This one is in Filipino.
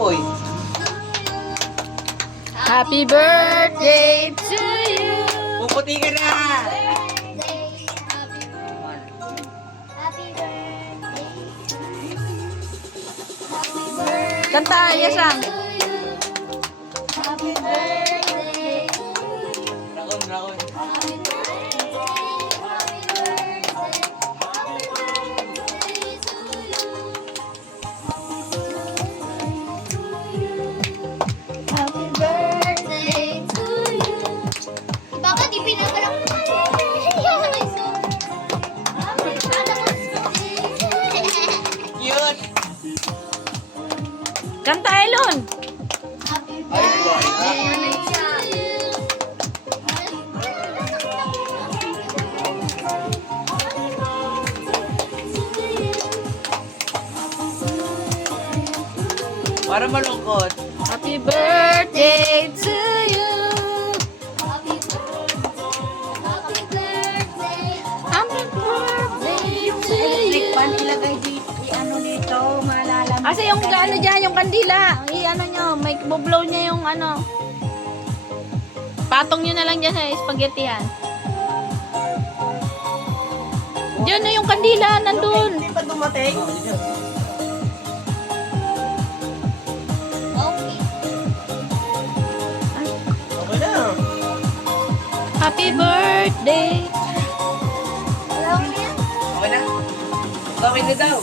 Uy, Happy birthday to you. puputi ka na! Kanta, Yasang. Raon, raon. Happy birthday to you. Bakit di pinaparak mo? Cute! Kanta, Elon. Happy Ay, boy. birthday to you. Para malungkot. Happy birthday to you. Happy birthday. Happy birthday to Electric you. pan ilagay dito, ano dito, maalala mo. Kasi yung ano dyan, yung kandila. I-ano nyo, may bublow niya yung ano. Patong nyo na lang dyan sa spaghetti yan. Diyan na yung kandila, nandun. Hindi pa dumating. Okay. Okay na. Happy birthday. Alam mo yan? Okay na. Okay na daw.